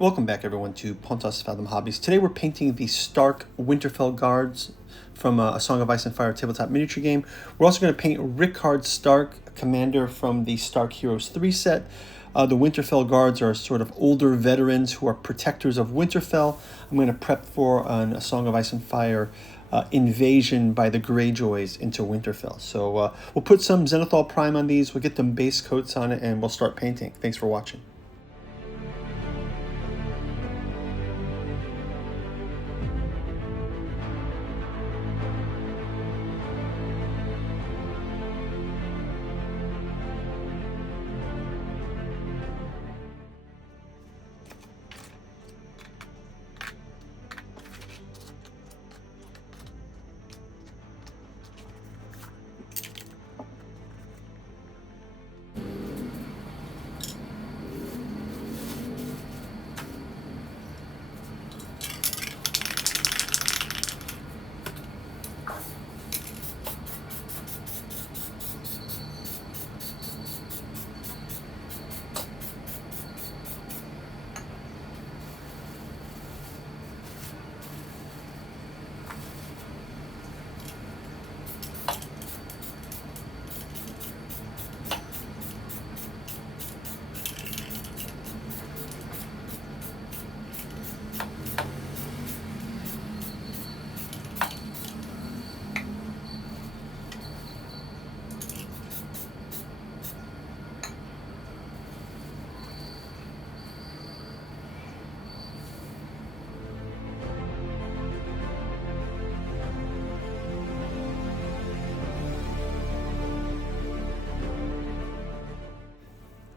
Welcome back, everyone, to Pontos Fathom Hobbies. Today we're painting the Stark Winterfell Guards from A Song of Ice and Fire tabletop miniature game. We're also going to paint Rickard Stark, commander from the Stark Heroes 3 set. The Winterfell Guards are sort of older veterans who are protectors of Winterfell. I'm going to prep for A Song of Ice and Fire invasion by the Greyjoys into Winterfell. So we'll put some Zenithal Prime on these, we'll get them base coats on it, and we'll start painting. Thanks for watching.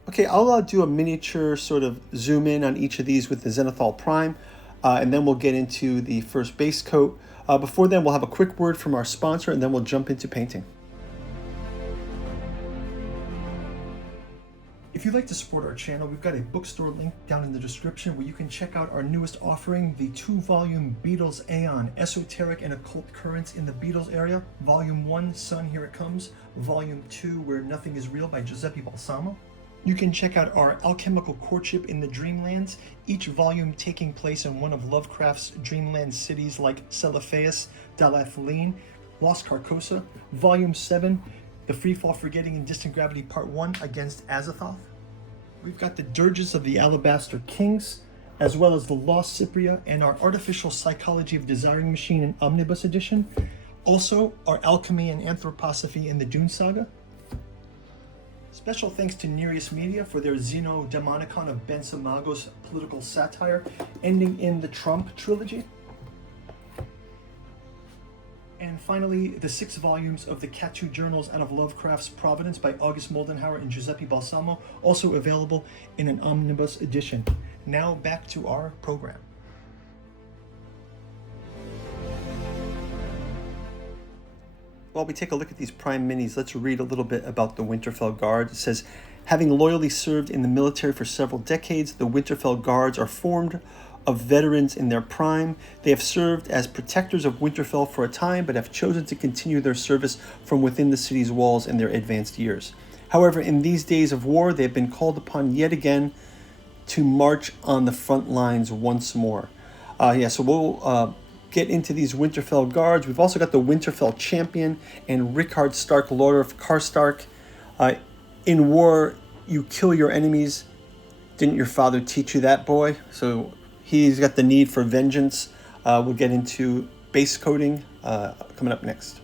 Okay, I'll do a miniature sort of zoom in on each of these with the Zenithal Prime, and then we'll get into the first base coat. Before then, we'll have a quick word from our sponsor, and then we'll jump into painting. If you'd like to support our channel, we've got a bookstore link down in the description where you can check out our newest offering, the 2-volume Beatles Aeon, Esoteric and Occult Currents in the Beatles Area. Volume 1, Sun, Here It Comes. Volume 2, Where Nothing Is Real by Giuseppe Balsamo. You can check out our Alchemical Courtship in the Dreamlands, each volume taking place in one of Lovecraft's dreamland cities like Celophaeus, Dalathaline, Lost Carcosa. Volume 7, The Freefall, Forgetting, and Distant Gravity Part 1 against Azathoth. We've got the Dirges of the Alabaster Kings, as well as the Lost Cypria and our Artificial Psychology of Desiring Machine in Omnibus Edition. Also, our Alchemy and Anthroposophy in the Dune Saga. Special thanks to Nereus Media for their Xeno Demonicon of Ben Samagos political satire, ending in the Trump trilogy. And finally, the 6 volumes of the Katu Journals out of Lovecraft's Providence by August Moldenhauer and Giuseppe Balsamo, also available in an omnibus edition. Now back to our program. While we take a look at these Prime Minis, let's read a little bit about the Winterfell Guard. It says, having loyally served in the military for several decades, the Winterfell Guards are formed of veterans in their prime. They have served as protectors of Winterfell for a time, but have chosen to continue their service from within the city's walls in their advanced years. However, in these days of war, they have been called upon yet again to march on the front lines once more. So we'll get into these Winterfell Guards. We've also got the Winterfell Champion and Rickard Stark, Lord of Karstark. In war, you kill your enemies. Didn't your father teach you that, boy? So he's got the need for vengeance. We'll get into base coating coming up next.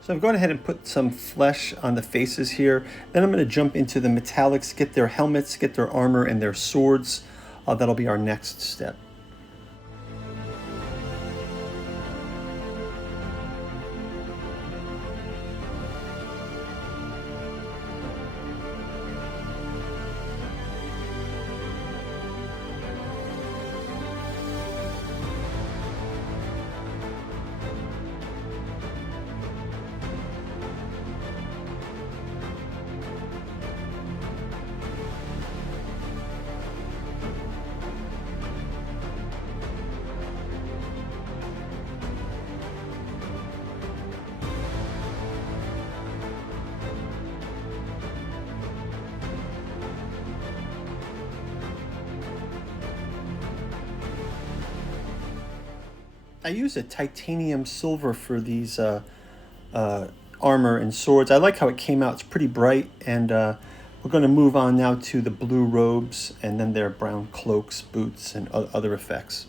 So I've gone ahead and put some flesh on the faces here. Then I'm going to jump into the metallics, get their helmets, get their armor, and their swords. That'll be our next step. I use a titanium silver for these armor and swords. I like how it came out. It's pretty bright, and we're going to move on now to the blue robes and then their brown cloaks, boots, and other effects.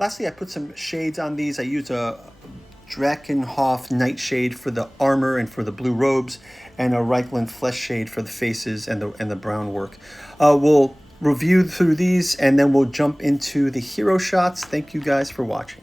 Lastly, I put some shades on these. I used a Drakenhof nightshade for the armor and for the blue robes, and a Reichland flesh shade for the faces and the brown work. We'll review through these, and then we'll jump into the hero shots. Thank you guys for watching.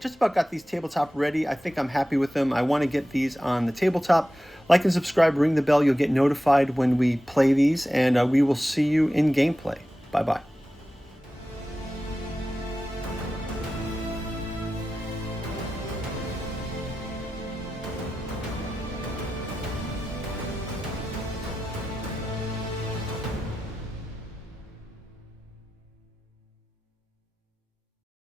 Just about got these tabletop ready. I think I'm happy with them. I want to get these on the tabletop. Like and subscribe, ring the bell. You'll get notified when we play these, and we will see you in gameplay. Bye-bye.